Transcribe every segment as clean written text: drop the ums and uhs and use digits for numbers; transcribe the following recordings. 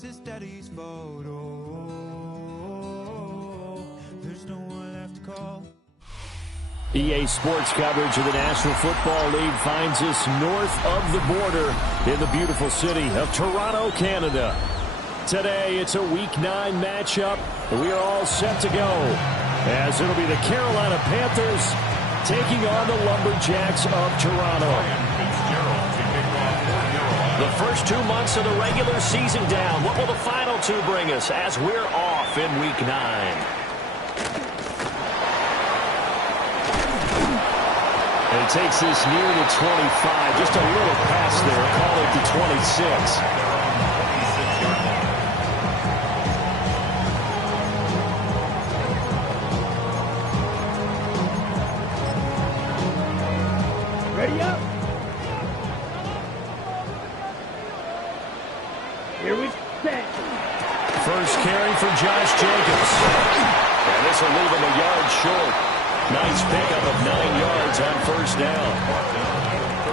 takes his daddy's photo. There's no one left to call. EA Sports coverage of the National Football League finds us north of the border in the beautiful city of Toronto, Canada. Today, it's a Week 9 matchup. We are all set to go, as it'll be the Carolina Panthers taking on the Lumberjacks of Toronto. The first 2 months of the regular season down. What will the final two bring us as we're off in Week 9? And it takes this near the 25. Just a little pass there. Call it the 26. Ready up. Here we set. First carry for Josh Jacobs. And this will leave him a yard short. Nice pickup of 9 yards on first down.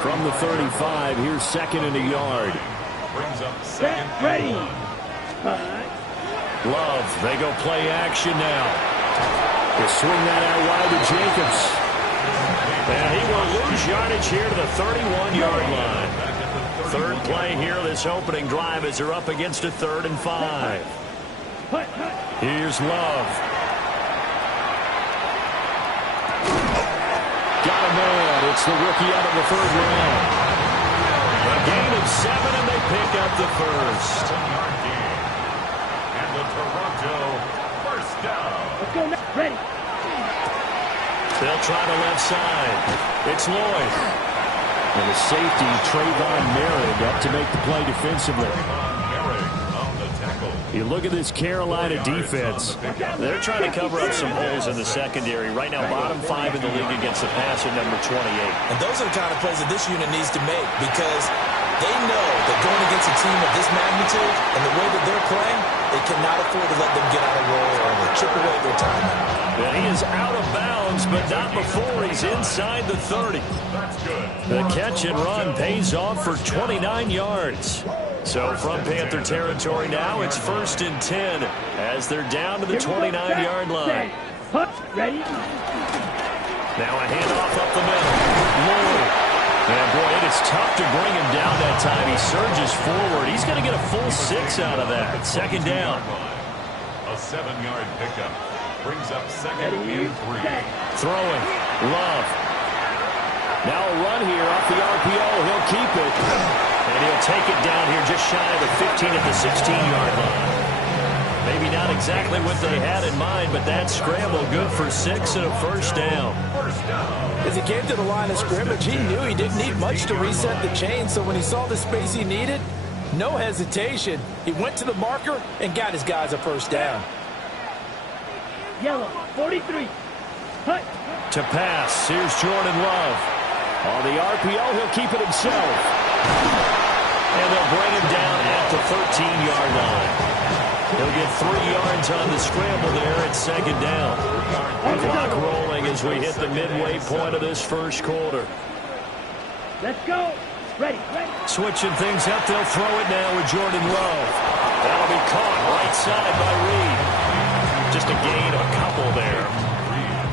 From the 35, here's second and a yard. Brings up second. Ready. Love, they go play action now. They swing that out wide to Jacobs. And he will lose yardage here to the 31-yard line. Third play here, this opening drive, as they're up against a 3rd and 5. Here's Love. Got a man. It's the rookie out of the 3rd round. A gain of 7, and they pick up the first. 7-yard gain. And the Toronto first down. Let's go now. Ready. They'll try the left side. It's Lloyd. And the safety, Trayvon Merritt, up to make the play defensively. You look at this Carolina defense. They're trying to cover up some holes in the secondary. Right now, bottom 5 in the league against the passer, number 28. And those are the kind of plays that this unit needs to make, because they know that going against a team of this magnitude and the way that they're playing, they cannot afford to let them get out of roll or chip away their time. And he is out of bounds, but not before he's inside the 30. That's good. The catch and run pays off for 29 yards. So from Panther territory now, it's 1st and 10 as they're down to the 29-yard line. Ready? Now a handoff up the middle. Lloyd. And boy, it is tough to bring him down that time. He surges forward. He's going to get a full 6 out of that. 2nd down. A 7-yard pickup. Brings up 2nd and 3. Throwing. Love. Now a run here off the RPO. He'll keep it. And he'll take it down here just shy of the 15 at the 16-yard line. Maybe not exactly what they had in mind, but that scramble good for 6 and a first down. As he came to the line of scrimmage, he knew he didn't need much to reset the chain, so when he saw the space he needed, no hesitation. He went to the marker and got his guys a first down. Yellow, 43. Hut. To pass, here's Jordan Love. On the RPO, he'll keep it himself. And they'll bring him down at the 13-yard line. He'll get 3 yards on the scramble there at 2nd down. Clock rolling as we hit the midway point of this first quarter. Let's go. Ready. Switching things up, they'll throw it now with Jordan Love. That'll be caught right side by Reed. Just a gain of a couple there.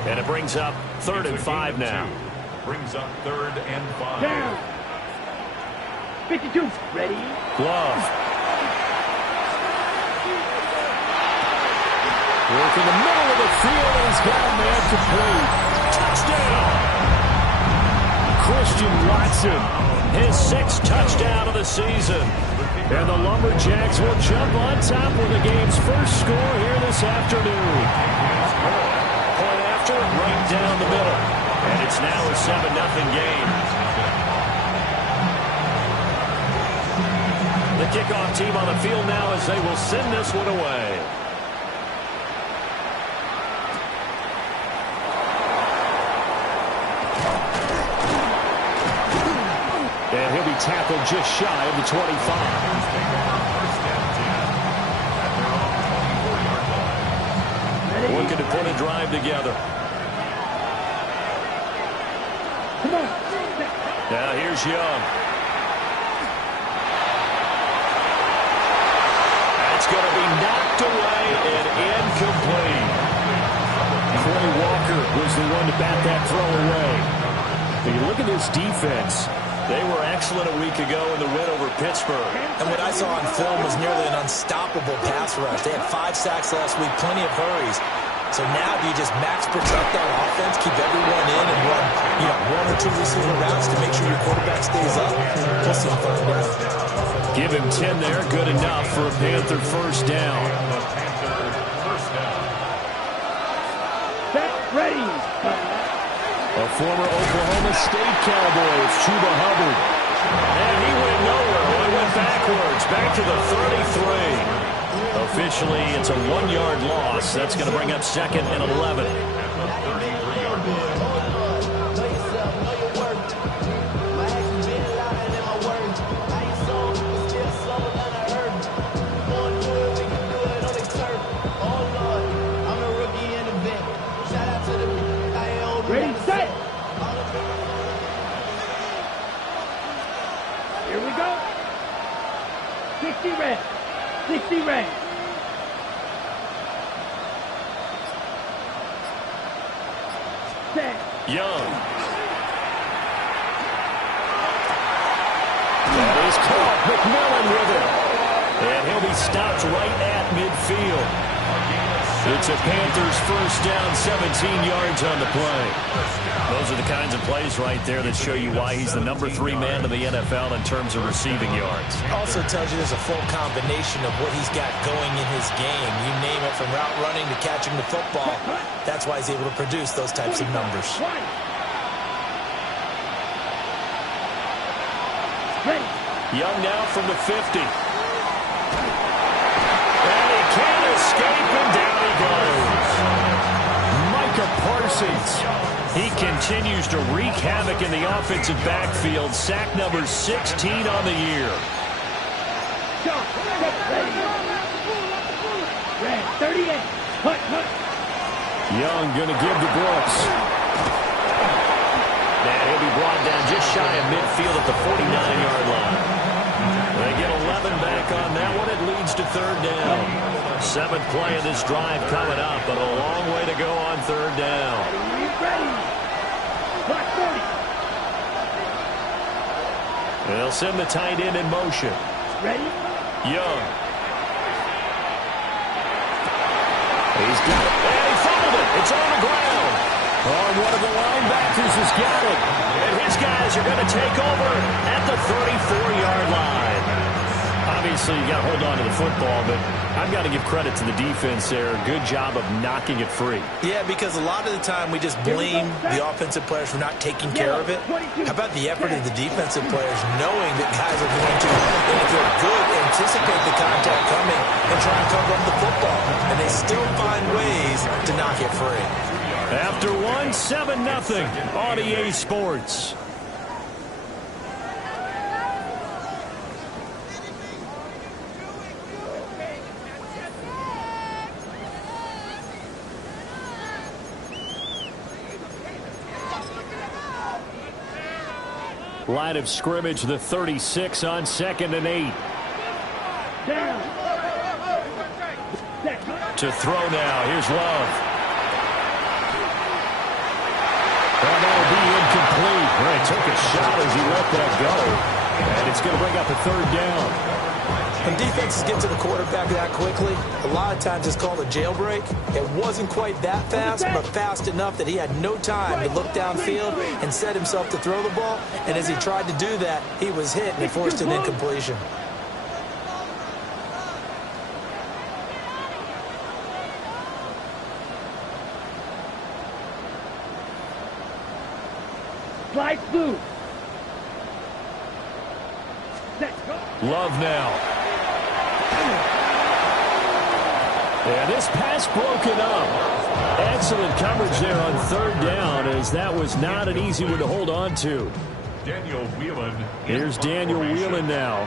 And it brings up 3rd and 5 now. Brings up 3rd and 5. Down. 52. Ready. Love. Working the middle of the field, and he's got a man complete. Touchdown! Christian Watson, his 6th touchdown of the season. And the Lumberjacks will jump on top with the game's first score here this afternoon. Point after, right down the middle. And it's now a 7-0 game. The kickoff team on the field now as they will send this one away. And he'll be tackled just shy of the 25. Looking to put a drive together. Come on. Now here's Young. knocked away and incomplete. Corey Walker was the one to bat that throw away. But you look at this defense. They were excellent a week ago in the win over Pittsburgh. And what I saw on film was nearly an unstoppable pass rush. They had 5 sacks last week, plenty of hurries. So now do you just max protect that offense, keep everyone in, and run 1 or 2 receiver routes to make sure your quarterback stays up? We'll soon find out. Give him 10 there, good enough for a Panther first down. Set, ready. A former Oklahoma State Cowboy, it's Chuba Hubbard. And he went nowhere. Well, he went backwards, back to the 33. Officially, it's a 1-yard loss. That's going to bring up 2nd and 11. Ready, set. Here we go. 60 red. 60 red. Set. Young. That is caught. McMillan with it. And he'll be stopped right at midfield. It's a Panthers first down, 17 yards on the play. Those are the kinds of plays right there that show you why he's the number 3 man in the NFL in terms of receiving yards. Also tells you there's a full combination of what he's got going in his game. You name it, from route running to catching the football. That's why he's able to produce those types of numbers. Young now from the 50. And he can't escape, and down he goes. Micah Parsons. He continues to wreak havoc in the offensive backfield. Sack number 16 on the year. Red, 38. Hut, hut. Young going to give to Brooks. And he'll be brought down just shy of midfield at the 49-yard line. They get 11 back on that one. It leads to 3rd down. 7th play of this drive coming up, but a long way to go on 3rd down. Ready. Clock 40. They'll send the tight end in motion. Ready. Young. He's got it. And he fumbled it. It's on the ground. Oh, one of the linebackers has got it. And his guys are going to take over at the 34-yard line. Obviously, you got to hold on to the football, but I've got to give credit to the defense there. Good job of knocking it free. Yeah, because a lot of the time we just blame the offensive players for not taking care of it. How about the effort of the defensive players knowing that guys are going to, if they're good, anticipate the contact coming and try and cover up the football. And they still find ways to knock it free. After 7-0 on EA Sports. Line of scrimmage, the 36 on 2nd and 8. Down. To throw now. Here's Love. And that'll be incomplete. Well, he took a shot as he let that go. And it's going to bring up a 3rd down. When defenses get to the quarterback that quickly, a lot of times it's called a jailbreak. It wasn't quite that fast, but fast enough that he had no time to look downfield and set himself to throw the ball. And as he tried to do that, he was hit and it forced an incompletion. Slide through. Love now. And this pass broken up. Excellent coverage there on 3rd down, as that was not an easy one to hold on to. Daniel Whelan. Here's Daniel Whelan now.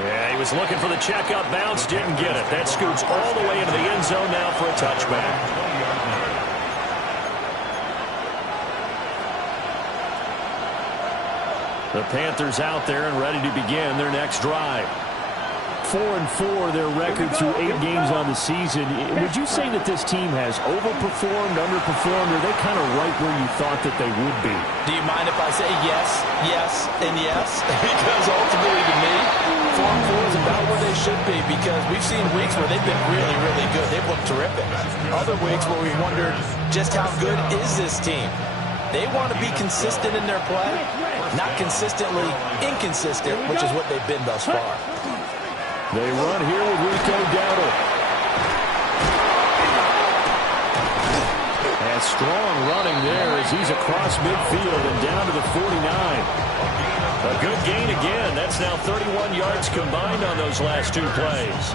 Yeah, he was looking for the checkup bounce, didn't get it. That scoots all the way into the end zone now for a touchback. The Panthers out there and ready to begin their next drive. 4-4 their record through 8 games on the season. Would you say that this team has overperformed, underperformed, or are they kind of right where you thought that they would be? Do you mind if I say yes, yes, and yes? Because ultimately to me, 4-4 is about where they should be, because we've seen weeks where they've been really, really good. They've looked terrific. Other weeks where we wondered just how good is this team. They want to be consistent in their play, not consistently inconsistent, which is what they've been thus far. They run here with Rico Dowdle. And strong running there as he's across midfield and down to the 49. A good gain again. That's now 31 yards combined on those last 2 plays.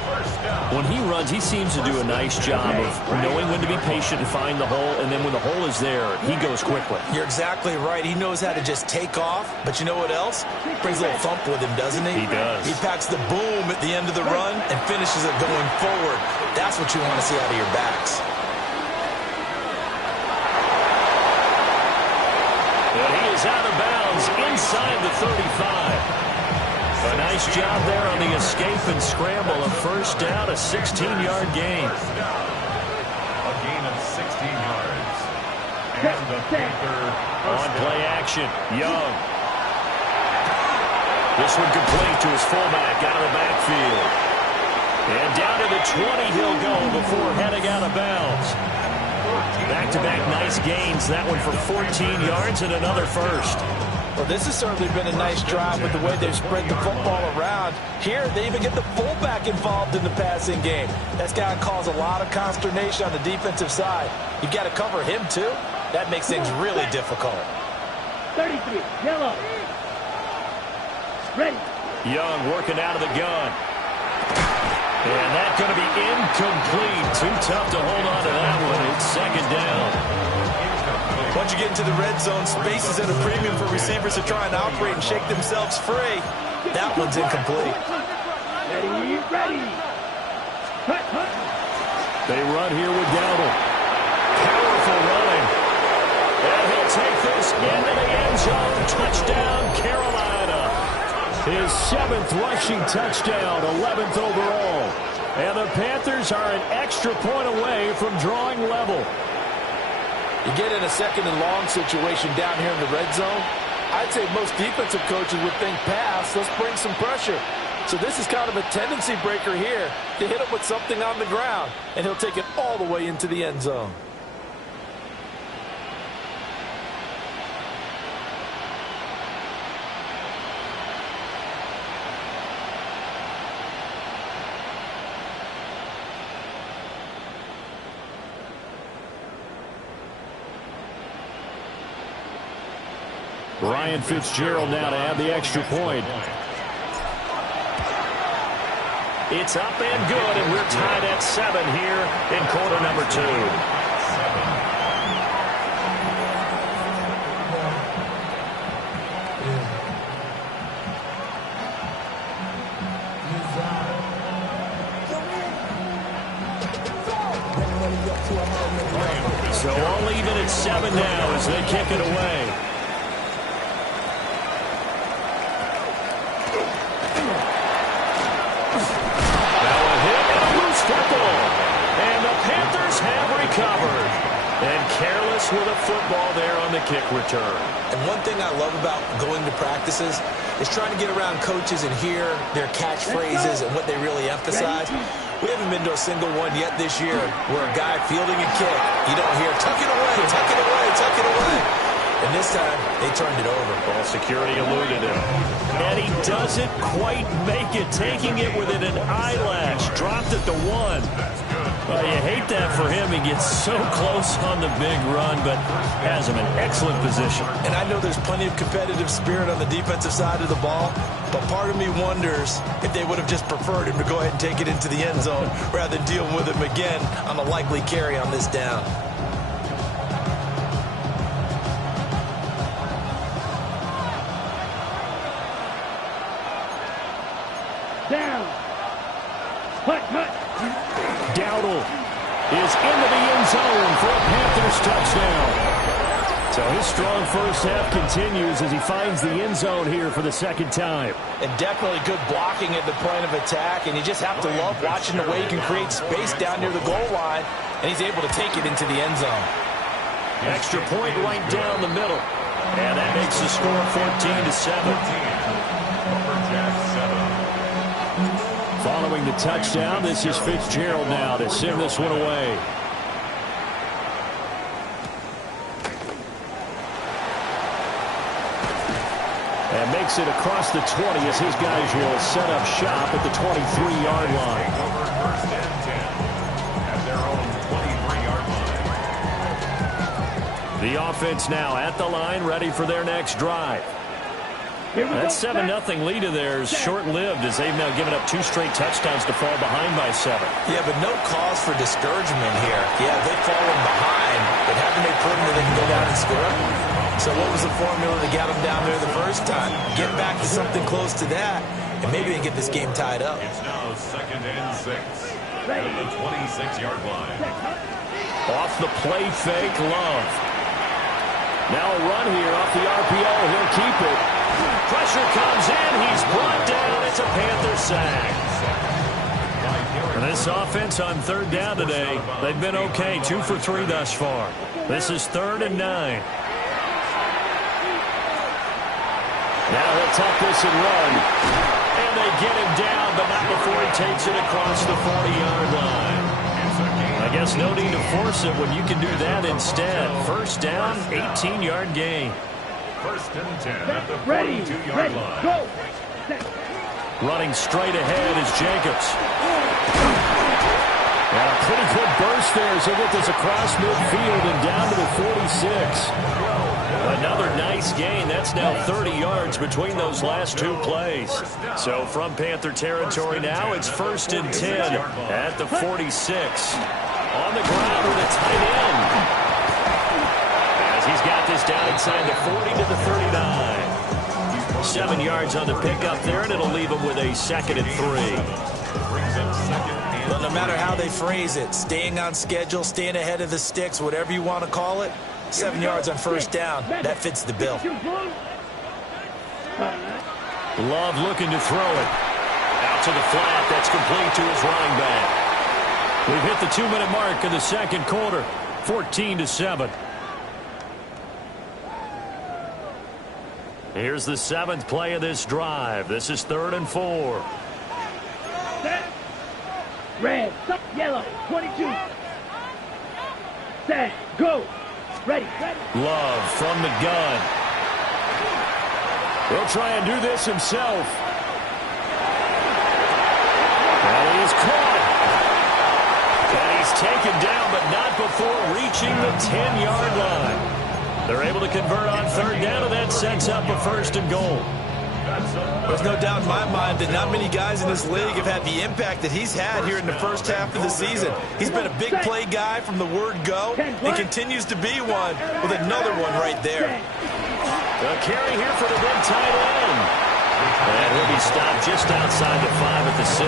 When he runs, he seems to do a nice job of knowing when to be patient and find the hole, and then when the hole is there, he goes quickly. You're exactly right. He knows how to just take off, but you know what else? Brings a little thump with him, doesn't he? He does. He packs the boom at the end of the run and finishes it going forward. That's what you want to see out of your backs. But he is out of bounds inside the 35. A nice job there on the escape and scramble. A first down, a 16-yard gain. A gain of 16 yards. And the Panther on play action, Young. This one complete to his fullback out of the backfield. And down to the 20 he'll go before heading out of bounds. Back-to-back nice gains. That one for 14 yards and another first. Well, this has certainly been a nice drive with the way they've spread the football around. Here, they even get the fullback involved in the passing game. That's got to cause a lot of consternation on the defensive side. You've got to cover him, too. That makes things really difficult. 33, yellow. Ready. Young working out of the gun. And that's going to be incomplete. Too tough to hold on to that one. It's second down. Once you get into the red zone, space is at a premium for receivers to try and operate and shake themselves free. That one's incomplete. Ready, ready. Cut, cut. They run here with Dowdle. Powerful running. And he'll take this into the end zone. Touchdown, Carolina. His 7th rushing touchdown, 11th overall. And the Panthers are an extra point away from drawing level. You get in a second and long situation down here in the red zone, I'd say most defensive coaches would think pass, let's bring some pressure. So this is kind of a tendency breaker here to hit him with something on the ground, and he'll take it all the way into the end zone. Ryan Fitzgerald now to add the extra point. It's up and good, and we're tied at 7 here in quarter number 2. So all even at 7 now as they kick it away. And the Panthers have recovered. And careless with a football there on the kick return. And one thing I love about going to practices is trying to get around coaches and hear their catchphrases and what they really emphasize. We haven't been to a single one yet this year where a guy fielding a kick, you don't hear, tuck it away, tuck it away, tuck it away. And this time, they turned it over. Ball security eluded him. And he doesn't quite make it, taking it within an eyelash. Dropped at the 1. You hate that for him. He gets so close on the big run, but has him in excellent position. And I know there's plenty of competitive spirit on the defensive side of the ball, but part of me wonders if they would have just preferred him to go ahead and take it into the end zone rather than deal with him again on a likely carry on this down. Down. Hut, hut. Dowdle is into the end zone for a Panthers touchdown. So his strong first half continues as he finds the end zone here for the second time. And definitely good blocking at the point of attack, and you just have to love watching the way he can create space down near the goal line, and he's able to take it into the end zone. Extra point right down the middle. And that makes the score 14-7. Following the touchdown, this is Fitzgerald now to send this one away. And makes it across the 20 as his guys will set up shop at the 23-yard line. First and 10 at their own 23-yard line. The offense now at the line, ready for their next drive. That 7-0 lead of theirs short-lived as they've now given up 2 straight touchdowns to fall behind by 7. Yeah, but no cause for discouragement here. Yeah, they've fallen behind, but haven't they proven that they can go down and score? So what was the formula to get them down there the first time? Get back to something close to that, and maybe they get this game tied up. It's now 2nd and 6 at the 26-yard line. Off the play fake, Love. Now a run here off the RPO. He'll keep it. Pressure comes in. He's brought down. It's a Panther sack. And this offense on 3rd down today, they've been okay. 2 for 3 thus far. This is 3rd and 9. Now he'll tuck this and run. And they get him down, but not before he takes it across the 40-yard line. I guess no need to force it when you can do that instead. First down, 18-yard gain. 1st and 10 at the 42-yard line. Go. Running straight ahead is Jacobs. And a pretty good burst there as he gets this across midfield and down to the 46. Another nice gain. That's now 30 yards between those last 2 plays. So from Panther territory now, it's 1st and 10 at the 46. On the ground with a tight end. As he's got this down inside the 40 to the 39. 7 yards on the pickup there, and it'll leave him with a 2nd and 3. Well, no matter how they phrase it, staying on schedule, staying ahead of the sticks, whatever you want to call it, 7 yards on 1st down, that fits the bill. Love looking to throw it. Out to the flat. That's complete to his running back. We've hit the 2-minute mark in the 2nd quarter. 14-7. Here's the 7th play of this drive. This is 3rd and 4. Red, yellow, 22. Set, go. Ready. Love from the gun. He'll try and do this himself. And he is caught. And he's taken down, but not before reaching the 10-yard line. They're able to convert on 3rd down, and that sets up a 1st and goal. There's no doubt in my mind that not many guys in this league have had the impact that he's had here in the first half of the season. He's been a big play guy from the word go and continues to be one with another one right there. A carry here for the big tight end. And he'll be stopped just outside the 5 at the 6.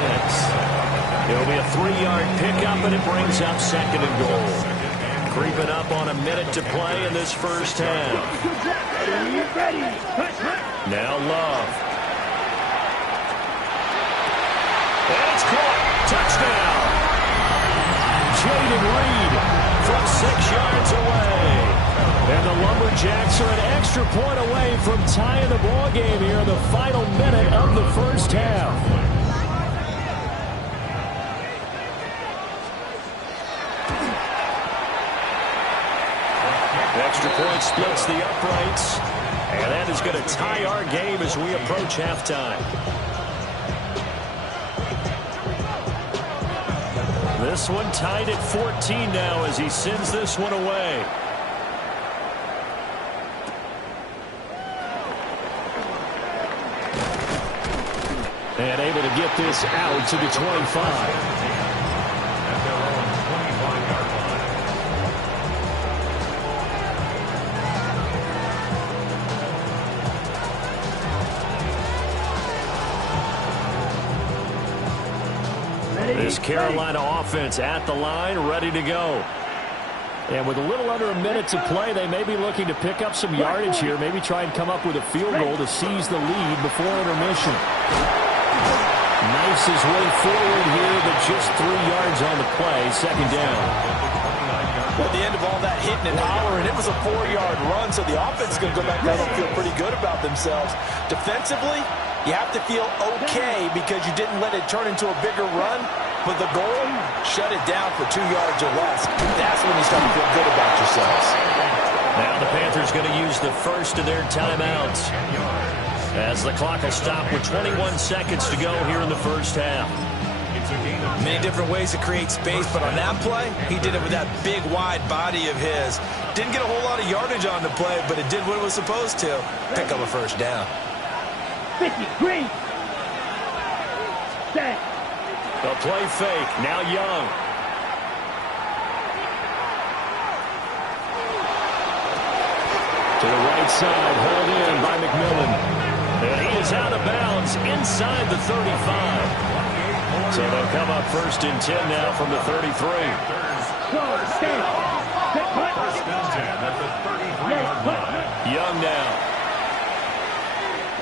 It'll be a 3-yard pickup, and it brings up 2nd and goal. Creeping up on a minute to play in this first half. Now Love. And it's caught. Touchdown. Jaden Reed from 6 yards away. And the Lumberjacks are an extra point away from tying the ball game here in the final minute of the first half. Extra point splits the uprights, and that is going to tie our game as we approach halftime. This one tied at 14 now as he sends this one away. And able to get this out to the 25. This Carolina offense at the line, ready to go. And with a little under a minute to play, they may be looking to pick up some yardage here, maybe try and come up with a field goal to seize the lead before intermission. Knifes his way forward here, but just 3 yards on the play, second down. Well, at the end of all that hitting and hollering, it was a 4-yard run, so the offense is going to go back down and feel pretty good about themselves. Defensively, you have to feel okay because you didn't let it turn into a bigger run. But the goal, shut it down for 2 yards or less. That's when you start to feel good about yourselves. Now the Panthers going to use the first of their timeouts as the clock will stop with 21 seconds to go here in the first half. Many different ways to create space, but on that play, he did it with that big, wide body of his. Didn't get a whole lot of yardage on the play, but it did what it was supposed to. Pick up a first down. 50, green. Set. The play fake, now Young. To the right side, hauled in by McMillan. And he is out of bounds inside the 35. So they'll come up first and 10 now from the 33. Young now.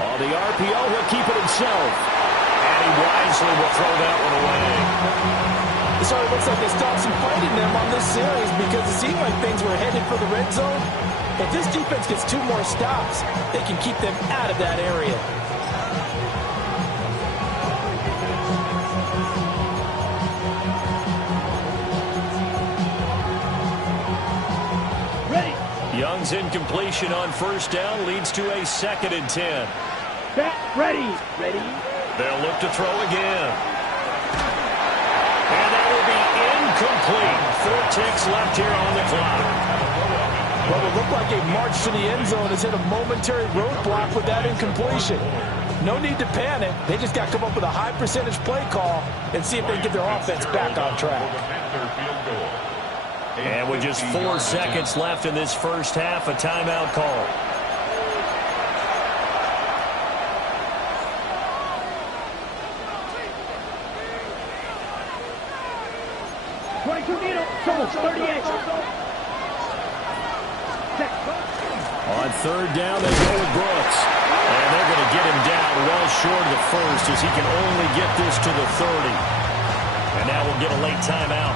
On the RPO, he'll keep it himself. And he wisely will throw that one away. It sort of looks like they stopped some fight in them on this series because it seemed like things were headed for the red zone. If this defense gets 2 more stops, they can keep them out of that area. Ready. Young's incompletion on first down leads to a 2nd and 10. Set. Ready. Ready. They'll look to throw again. And that will be incomplete. 4 ticks left here on the clock. Well, it looked like a march to the end zone has hit a momentary roadblock with that incompletion. No need to panic. They just got to come up with a high percentage play call and see if they can get their offense back on track. And with just 4 seconds left in this first half, a timeout call. Almost 38. On third down, they go with Brooks. And they're going to get him down well short of the first as he can only get this to the 30. And now we'll get a late timeout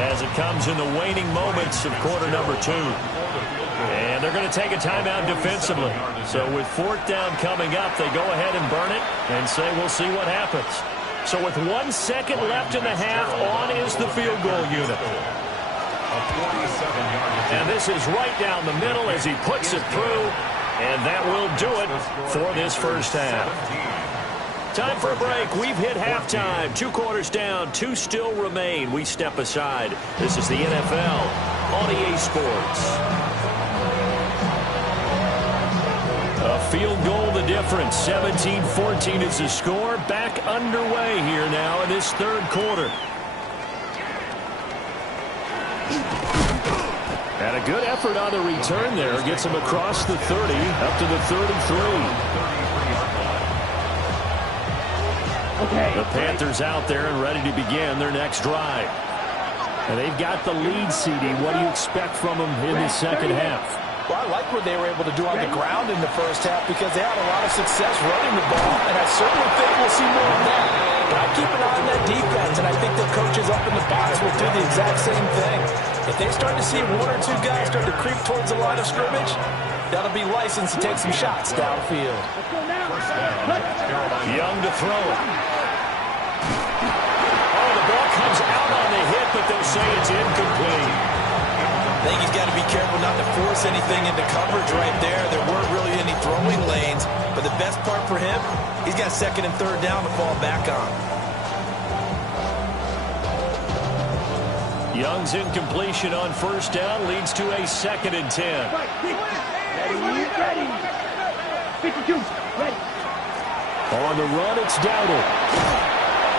as it comes in the waning moments of quarter number 2. And they're going to take a timeout defensively. So with 4th down coming up, they go ahead and burn it and say we'll see what happens. So with 1 second left in the half, on is the field goal unit. And this is right down the middle as he puts it through. And that will do it for this first half. Time for a break. We've hit halftime. 2 quarters down. 2 still remain. We step aside. This is the NFL on EA Sports. A field goal the difference. 17-14 is the score. Back underway here now in this 3rd quarter. And a good effort on the return there. Gets him across the 30 up to the 33. Okay. The Panthers out there and ready to begin their next drive. And they've got the lead, CD. What do you expect from them in the second half? Well, I like what they were able to do on the ground in the first half because they had a lot of success running the ball, and I certainly think we'll see more of that. But I keep an eye on that defense, and I think the coaches up in the box will do the exact same thing. If they start to see 1 or 2 guys start to creep towards the line of scrimmage, that'll be licensed to take some shots downfield. Young to throw it. Oh, the ball comes out on the hit, but they'll say it's incomplete. I think he's got to be careful not to force anything into coverage right there. There weren't really any throwing lanes, but the best part for him, he's got 2nd and 3rd down to fall back on. Young's incompletion on first down leads to a 2nd and 10. Ready. 52. Ready. On the run, it's Dowdle.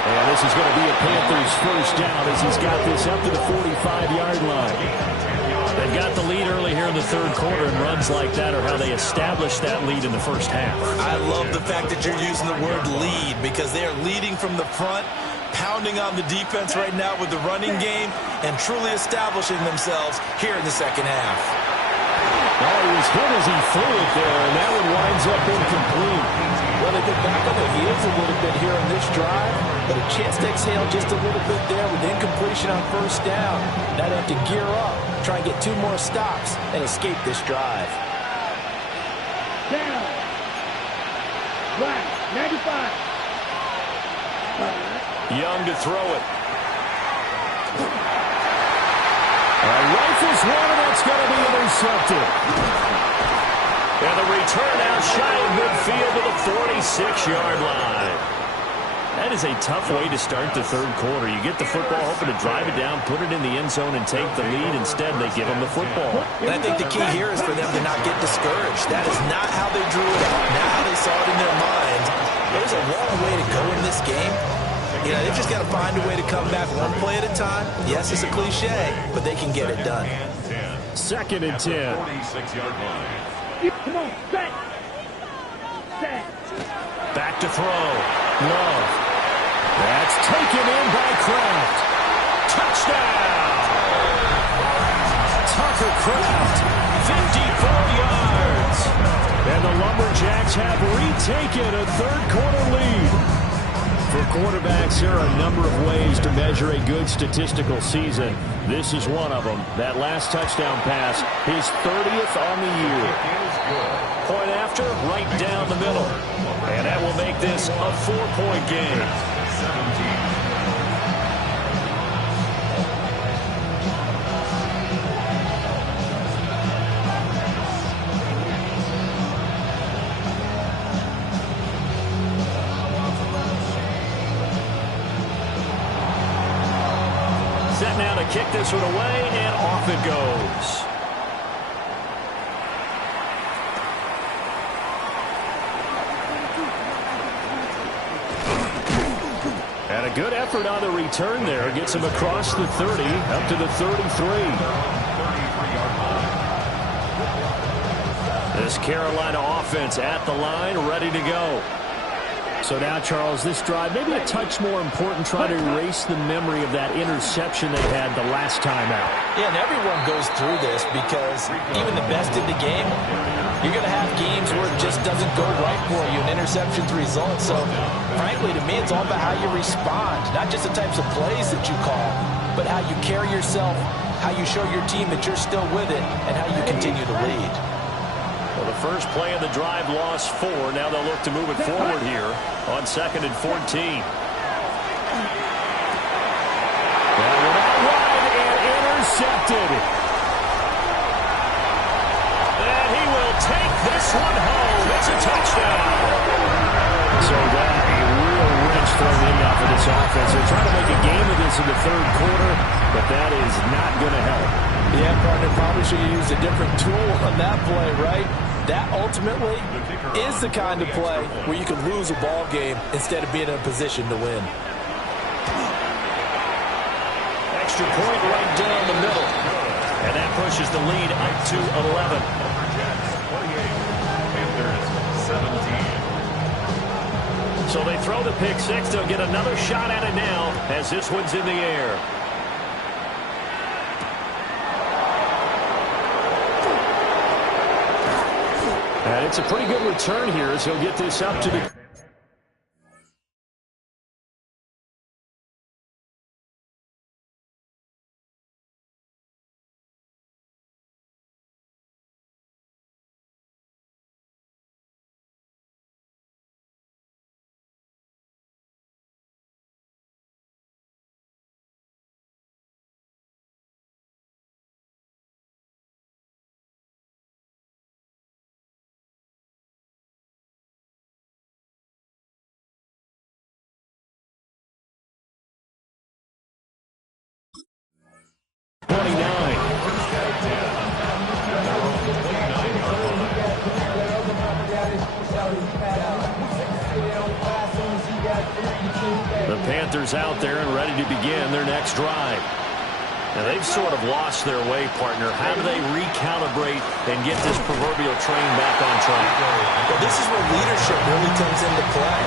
And this is going to be a Panthers first down as he's got this up to the 45-yard line. They've got the lead early here in the 3rd quarter, and runs like that are how they establish that lead in the first half. I love the fact that you're using the word lead because they are leading from the front. pounding on the defense right now with the running game and truly establishing themselves here in the second half. Well, he was hit as he threw it there, and that one winds up incomplete. Well, they get back on their heels a little bit here on this drive, but a chance to exhale just a little bit there with incompletion on first down. Now they have to gear up, try and get 2 more stops, and escape this drive. Down. Right. 95. Young to throw it. Rifles one, and that's going to be intercepted. And the return out shy of midfield to the 46-yard line. That is a tough way to start the third quarter. You get the football, hoping to drive it down, put it in the end zone, and take the lead. Instead, they give them the football. And I think the key here is for them to not get discouraged. That is not how they drew it up, not how they saw it in their minds. There's a long way to go in this game. You know, they've just got to find a way to come back one play at a time. Yes, it's a cliche, but they can get it done. 2nd and 10. 46-yard line. Come on, set. Set. Back to throw. Love. That's taken in by Kraft. Touchdown! Tucker Kraft, 54 yards. And the Lumberjacks have retaken a third-quarter lead. For quarterbacks, there are a number of ways to measure a good statistical season. This is one of them. That last touchdown pass, his 30th on the year. Point after, right down the middle. And that will make this a 4-point game. 17. Set now to kick this one away, and off it goes. And a good effort on the return there. Gets him across the 30, up to the 33. This Carolina offense at the line, ready to go. So now, Charles, this drive, maybe a touch more important, trying to erase the memory of that interception they had the last time out. Yeah, and everyone goes through this because even the best in the game, you're going to have games where it just doesn't go right for you, and interceptions result. So, frankly, to me, it's all about how you respond, not just the types of plays that you call, but how you carry yourself, how you show your team that you're still with it, and how you continue to lead. Well, the first play of the drive lost 4. Now they'll look to move it forward here on 2nd and 14. That went out wide and intercepted. And he will take this one home. It's a touchdown. So that a real wrench thrown in now for this offense. They're trying to make a game of this in the third quarter, but that is not going to help. Yeah, partner, probably should have used a different tool on that play, right? That ultimately is the kind of play where you can lose a ball game instead of being in a position to win. Extra point right down the middle. And that pushes the lead up to 11. Panthers 17. So they throw the pick six. They'll get another shot at it now as this one's in the air. And it's a pretty good return here as he'll get this up to the... The Panthers out there and ready to begin their next drive. Now they've sort of lost their way, partner. How do they recalibrate and get this proverbial train back on track? Well, this is where leadership really comes into play.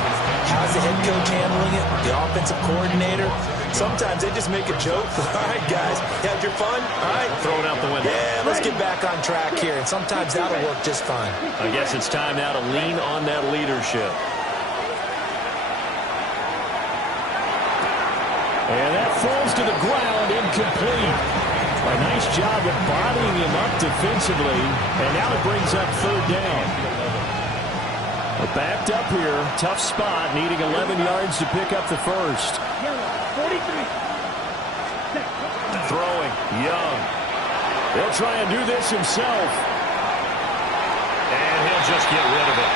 How's the head coach handling it? The offensive coordinator? Sometimes they just make a joke. All right, guys, you had your fun? All right. Throw it out the window. Yeah, let's get back on track here, and sometimes that'll work just fine. I guess it's time now to lean on that leadership. And that falls to the ground, incomplete. A nice job of bodying him up defensively, and now it brings up third down. We're backed up here, tough spot, needing 11 yards to pick up the first. 43. Throwing, Young. He'll try and do this himself. And he'll just get rid of it.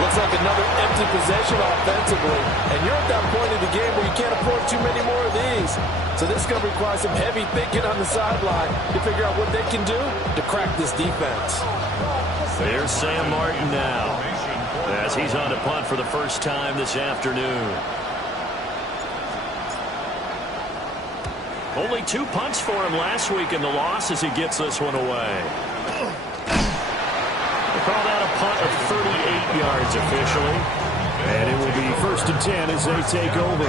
Looks like another empty possession offensively. And you're at that point in the game where you can't afford too many more of these. So this is going to require some heavy thinking on the sideline to figure out what they can do to crack this defense. There's Sam Martin now, as he's on to punt for the first time this afternoon. Only 2 punts for him last week in the loss as he gets this one away. They call that a punt of 38 yards officially. And it will be 1st and 10 as they take over.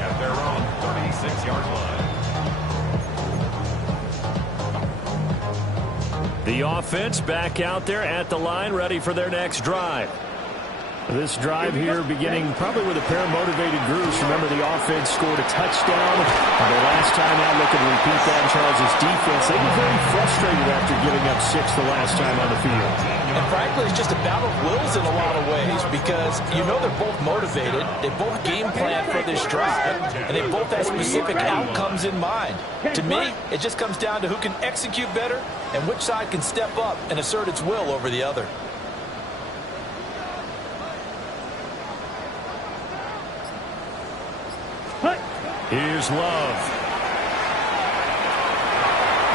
At their own 36-yard line. The offense back out there at the line, ready for their next drive. This drive here beginning probably with a pair of motivated groups. Remember, the offense scored a touchdown. The last time out, looking to repeat that in Charles' defense. They were very frustrated after giving up 6 the last time on the field. And frankly, it's just a battle of wills in a lot of ways because you know they're both motivated, they both game plan for this drive, and they both have specific outcomes in mind. To me, it just comes down to who can execute better and which side can step up and assert its will over the other. Here's Love.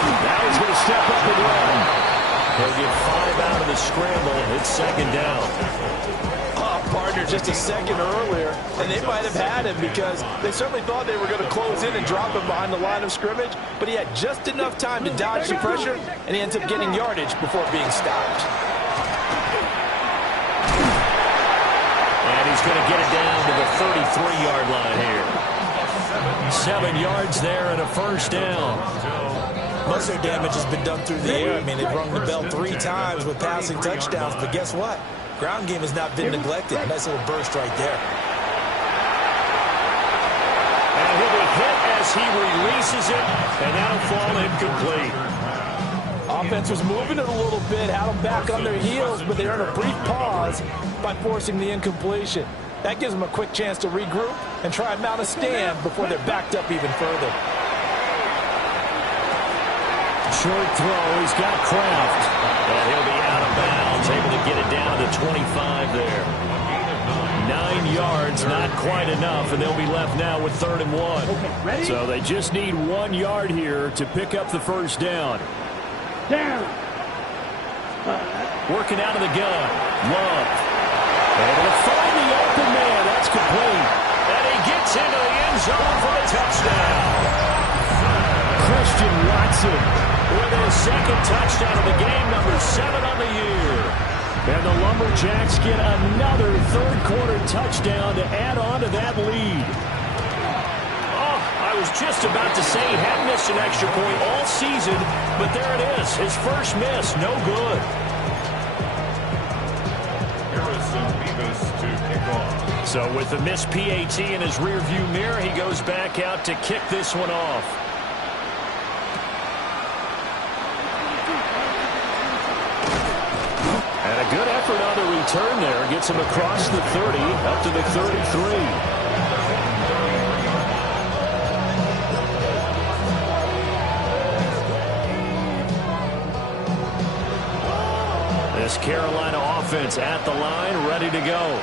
Now he's going to step up and run. He'll get 5 out of the scramble. It's 2nd down. Partner just a second earlier, and they might have had him because they certainly thought they were going to close in and drop him behind the line of scrimmage, but he had just enough time to dodge the pressure, and he ends up getting yardage before being stopped. And he's going to get it down to the 33-yard line here. 7 yards there and a 1st down. Most of their damage has been done through the air. I mean, they've rung the bell 3 times with passing touchdowns, but guess what? Ground game has not been neglected. Nice little burst right there. And he'll be hit as he releases it, and that'll fall incomplete. Offense was moving it a little bit, had them back on their heels, but they earned a brief pause by forcing the incompletion. That gives them a quick chance to regroup and try and mount a stand before they're backed up even further. Short throw, he's got Kraft. And he'll be out of bounds, able to get it down to 25 there. 9 yards, not quite enough, and they'll be left now with 3rd and 1. So they just need 1 yard here to pick up the 1st down. Working out of the gun, Love. Able to find the open man. That's complete. And he gets into the end zone for the touchdown. Christian Watson with his 2nd touchdown of the game, number 7 on the year. And the Lumberjacks get another 3rd quarter touchdown to add on to that lead. Oh, I was just about to say he hadn't missed an extra point all season, but there it is. His first miss, no good. So with the missed PAT in his rearview mirror, he goes back out to kick this one off. And a good effort on the return there. Gets him across the 30, up to the 33. This Carolina offense at the line, ready to go.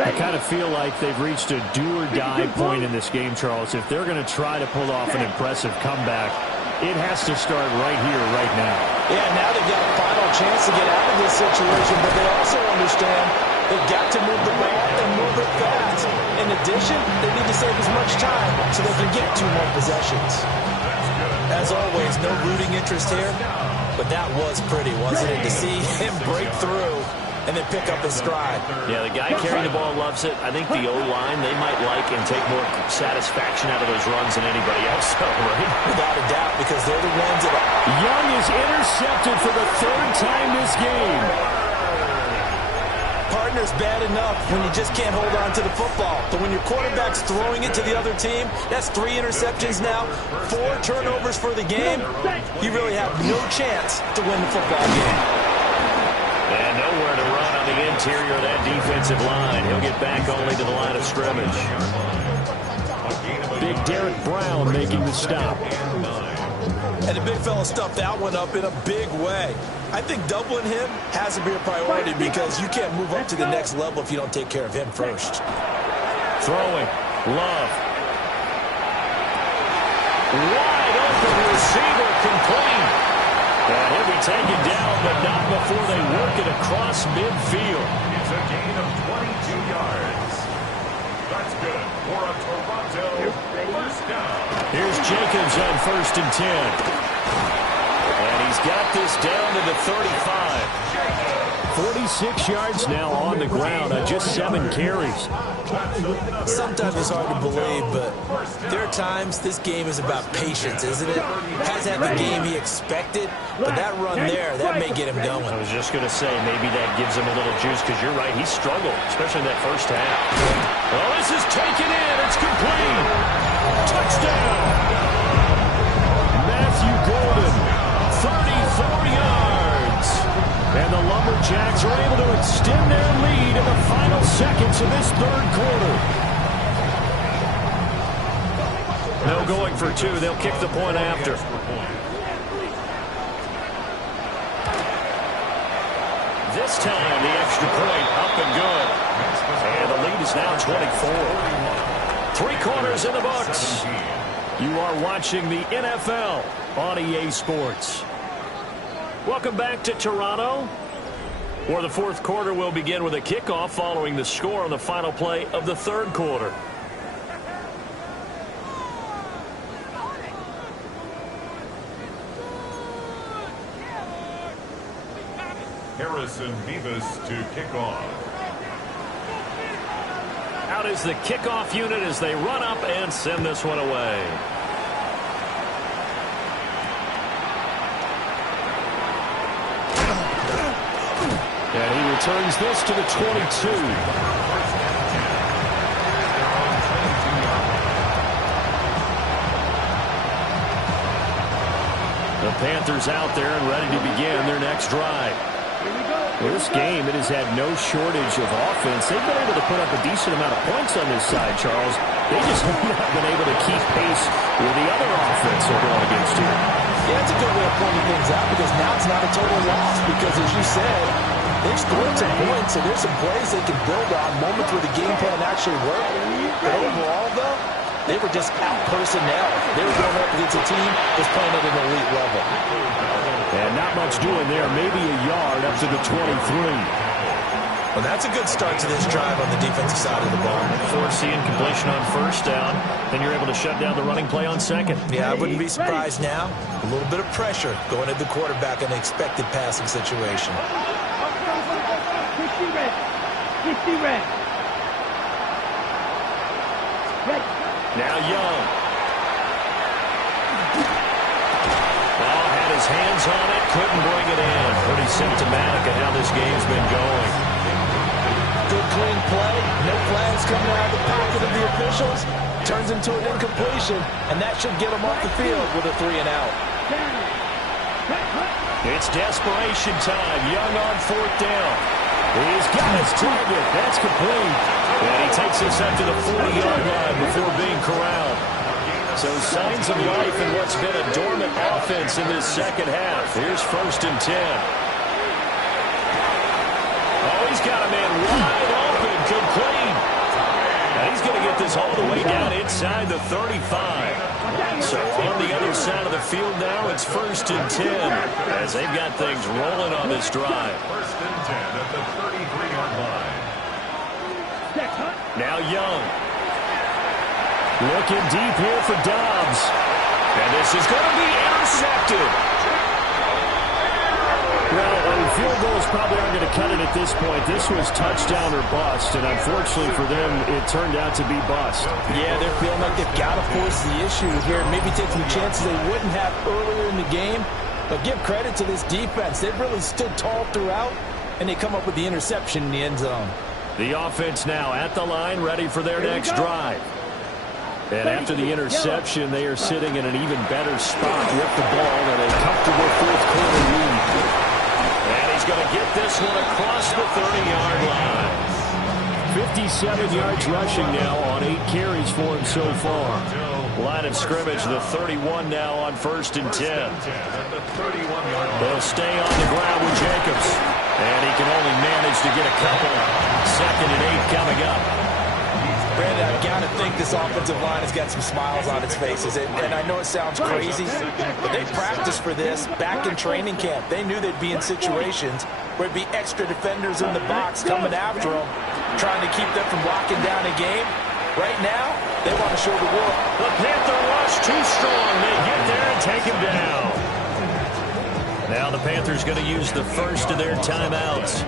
I kind of feel like they've reached a do-or-die point in this game, Charles. If they're going to try to pull off an impressive comeback, it has to start right here, right now. Yeah, now they've got a final chance to get out of this situation, but they also understand they've got to move the ball and move it fast. In addition, they need to save as much time so they can get 2 more possessions. As always, no rooting interest here, but that was pretty, wasn't it, to see him break through and then pick up his stride. Yeah, the guy carrying the ball loves it. I think the O-line, they might like and take more satisfaction out of those runs than anybody else, right? Without a doubt, because they're the ones that are... Young is intercepted for the third time this game. Partner's bad enough when you just can't hold on to the football. But when your quarterback's throwing it to the other team, that's 3 interceptions now, 4 turnovers for the game. You really have no chance to win the football game. And nowhere to run on the interior of that defensive line. He'll get back only to the line of scrimmage. Big Derek Brown making the stop. And the big fella stuffed that one up in a big way. I think doubling him has to be a priority because you can't move up to the next level if you don't take care of him first. Throwing. Love. Wide open receiver complete. And he'll be taken down, but not before they work it across midfield. It's a gain of 22 yards. That's good for a Toronto first down. Here's Jacobs on 1st and 10. And he's got this down to the 35. 46 yards now on the ground on just 7 carries. Sometimes it's hard to believe, but there are times this game is about patience, isn't it? Hasn't had the game he expected, but that run there, that may get him going. I was just going to say, maybe that gives him a little juice, because you're right, he struggled, especially in that first half. Well, this is taken in. It's complete. Touchdown. Matthew Golden, 34 yards. And the Lumberjacks are able to extend their lead in the final seconds of this third quarter. No going for 2. They'll kick the point after. This time, the extra point up and good. And the lead is now 24. 3 quarters in the books. You are watching the NFL on EA Sports. Welcome back to Toronto, where the fourth quarter will begin with a kickoff following the score on the final play of the third quarter. Harrison Beavis to kick off. Out is the kickoff unit as they run up and send this one away. And he returns this to the 22. The Panthers out there and ready to begin their next drive. Well, this game, it has had no shortage of offense. They've been able to put up a decent amount of points on this side, Charles. They just have not been able to keep pace with the other offense they're going against here. Yeah, that's a good way of pointing things out because now it's not a total loss because, as you said, they've scored some points, and there's some plays they can build on, moments where the game plan actually worked. But overall, though, they were just out-personnel. They were going up against a team that's playing at an elite level. And not much doing there, maybe a yard up to the 23. Well, that's a good start to this drive on the defensive side of the ball. Forcing completion on first down, then you're able to shut down the running play on second. Yeah, I wouldn't be surprised now. A little bit of pressure going at the quarterback in an expected passing situation. 50 red. 50 red. Red. Now Young. Ball had his hands on it, couldn't bring it in. Pretty symptomatic of how this game's been going. Good clean play, no flags coming out of the pocket of the officials. Turns into an incompletion, and that should get him off the field with a 3-and-out. It's desperation time. Young on 4th down. He's got his target. That's complete. And he takes this up to the 40-yard line before being corralled. So signs of life in what's been a dormant offense in this second half. Here's 1st and 10. Oh, he's got a man wide open, complete. And he's going to get this all the way down inside the 35. So on the other side of the field now, it's 1st and 10 as they've got things rolling on this drive. 1st and 10 at the 33-yard line. Now Young. Looking deep here for Dobbs. And this is going to be intercepted. Well, a field goals probably aren't going to cut it at this point. This was touchdown or bust, and unfortunately for them, it turned out to be bust. Yeah, they're feeling like they've got to force the issue here. Maybe take some chances they wouldn't have earlier in the game. But give credit to this defense. They've really stood tall throughout, and they come up with the interception in the end zone. The offense now at the line, ready for their next drive. And after the interception, they are sitting in an even better spot with the ball and a comfortable fourth-quarter lead. And he's going to get this one across the 30-yard line. 57 yards rushing now on 8 carries for him so far. Line of scrimmage, the 31 now on 1st and 10. They'll stay on the ground with Jacobs. And he can only manage to get a couple. 2nd and 8 coming up. Brandon, I've got to think this offensive line has got some smiles on its faces. And I know it sounds crazy, but they practiced for this back in training camp. They knew they'd be in situations where it'd be extra defenders in the box coming after them, trying to keep them from locking down a game. Right now, they want to show the world. The Panther rush too strong. They get there and take him down. Now the Panthers going to use the first of their timeouts.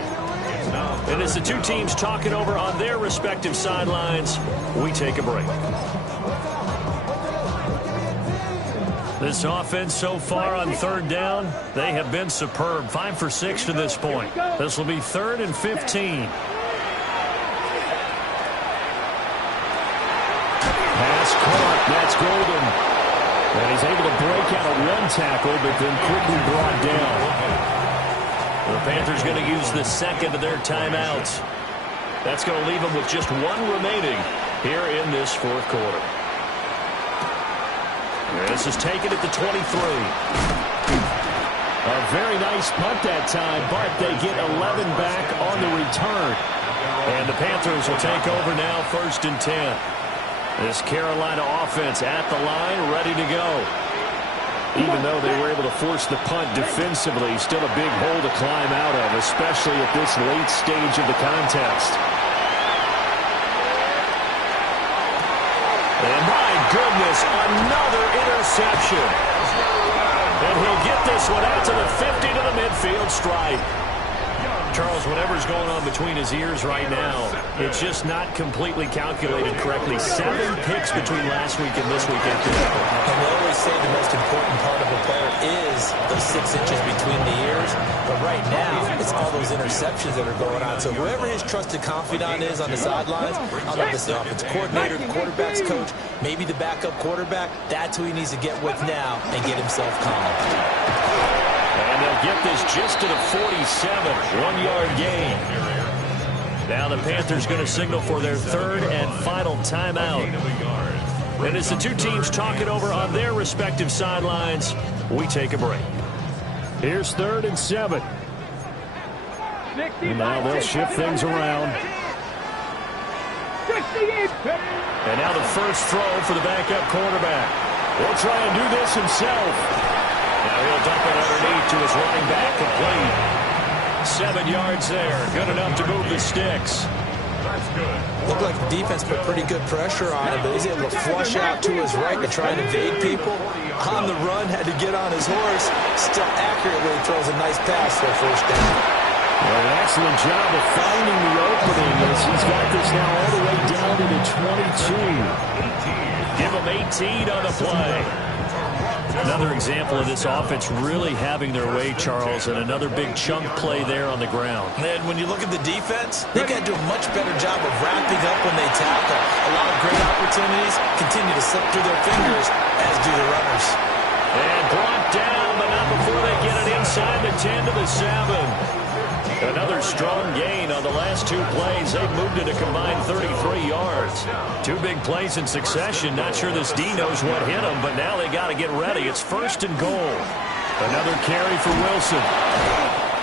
And as the two teams talking over on their respective sidelines, we take a break. This offense so far on 3rd down, they have been superb. 5 for 6 to this point. This will be 3rd and 15. Pass caught. That's Golden. And he's able to break out a run tackle, but then quickly brought down. The Panthers going to use the 2nd of their timeouts. That's going to leave them with just 1 remaining here in this 4th quarter. This is taken at the 23. A very nice punt that time, but they get 11 back on the return. And the Panthers will take over now 1st and 10. This Carolina offense at the line, ready to go. Even though they were able to force the punt defensively, still a big hole to climb out of, especially at this late stage of the contest. And my goodness, another interception. And he'll get this one out to the 50 to the midfield stripe. Charles, whatever's going on between his ears right now, it's just not completely calculated correctly. 7 picks between last week and this week after that. And they always say the most important part of a player is those 6 inches between the ears. But right now, it's all those interceptions that are going on. So whoever his trusted confidant is on the sidelines, I don't know if it's the offensive coordinator, the quarterback's coach, maybe the backup quarterback, that's who he needs to get with now and get himself calm. And they'll get this just to the 47, 1-yard gain. Now the Panthers going to signal for their 3rd and final timeout. And as the two teams talking over on their respective sidelines, we take a break. Here's 3rd and 7. And now they'll shift things around. And now the first throw for the backup quarterback. He'll try and do this himself. Now he'll dump it underneath to his running back, complete. 7 yards there, good enough to move the sticks. That's good. Looked like the defense put pretty good pressure on him, but he's able to flush out to his right to try and evade people. On the run, had to get on his horse. Still accurately throws a nice pass for a 1st down. Well, an excellent job of finding the opening as he's got this now all the way down to the 22. Give him 18 on the play. Another example of this offense really having their way, Charles, and another big chunk play there on the ground. And when you look at the defense, they've got to do a much better job of wrapping up when they tackle. A lot of great opportunities continue to slip through their fingers, as do the runners. And brought down, but not before they get it inside the 10 to the 7. Another strong gain on the last 2 plays. They've moved it a combined 33 yards. 2 big plays in succession. Not sure this D knows what hit him, but now they got to get ready. It's 1st and goal. Another carry for Wilson.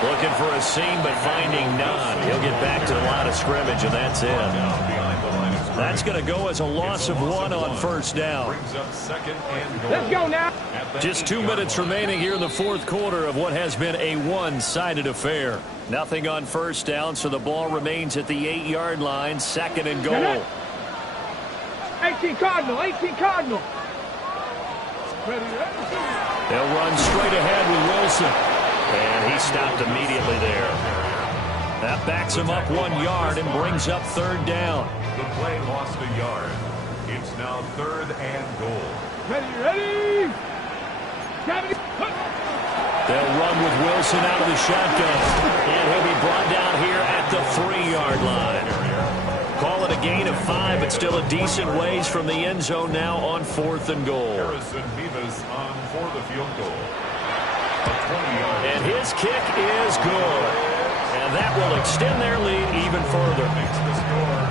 Looking for a seam, but finding none. He'll get back to the line of scrimmage, and that's it. That's going to go as a loss of 1 on 1st down. Let's go now. Just 2 minutes remaining here in the 4th quarter of what has been a one-sided affair. Nothing on 1st down, so the ball remains at the 8-yard line. 2nd and goal. 18 Cardinal, 18 Cardinal. They'll run straight ahead with Wilson. And he stopped immediately there. That backs him up 1 yard and brings up third down. The play lost a yard. It's now 3rd and goal. Ready. They'll run with Wilson out of the shotgun. And he'll be brought down here at the 3-yard line. Call it a gain of 5, but still a decent ways from the end zone now on 4th and goal. Harrison Vivas on for the field goal. A 20-yard. And his kick is good. And that will extend their lead even further.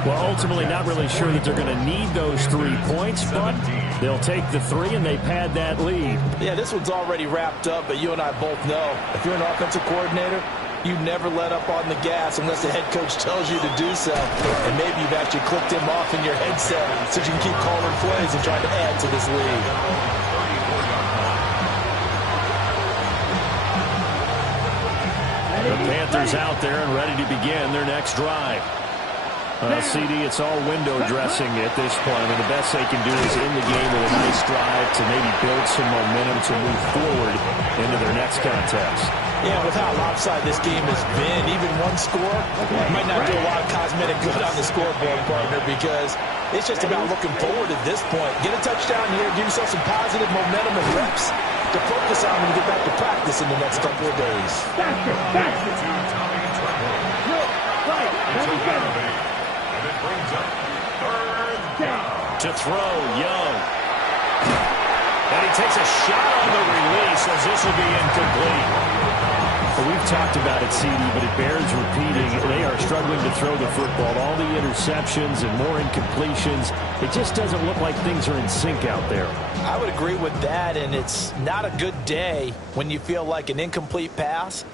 Well, ultimately not really sure that they're going to need those 3 points, but they'll take the 3 and they pad that lead. Yeah, this one's already wrapped up, but you and I both know if you're an offensive coordinator, you never let up on the gas unless the head coach tells you to do so. And maybe you've actually clicked him off in your headset so you can keep calling plays and trying to add to this lead. The Panthers out there and ready to begin their next drive. CD, it's all window dressing at this point. And the best they can do is in the game with a nice drive to maybe build some momentum to move forward into their next contest. Yeah, with how lopsided this game has been, even one score might not do a lot of cosmetic good on the scoreboard, partner, because it's just about looking forward at this point. Get a touchdown here, give yourself some positive momentum and reps to focus on when you get back to practice in the next couple of days. And it brings up 3rd down. To throw, Young. And he takes a shot on the release as this will be incomplete. Well, we've talked about it, CD, but it bears repeating. They are struggling to throw the football. All the interceptions and more incompletions. It just doesn't look like things are in sync out there. I would agree with that, and it's not a good day when you feel like an incomplete pass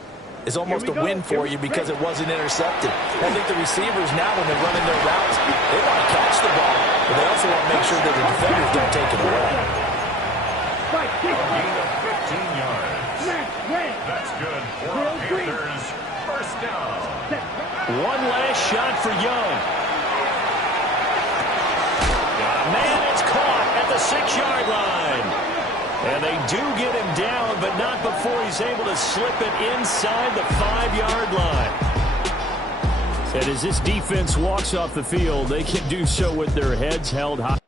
is almost a win for you because it wasn't intercepted. I think the receivers now, when they're running their routes, they want to catch the ball, but they also want to make sure that the defenders don't take it away. A gain of 15 yards. That's good for Panthers. First down. One last shot for Young. Man, it's caught at the 6-yard line. And they do get him down, but not before he's able to slip it inside the 5-yard line. And as this defense walks off the field, they can do so with their heads held high.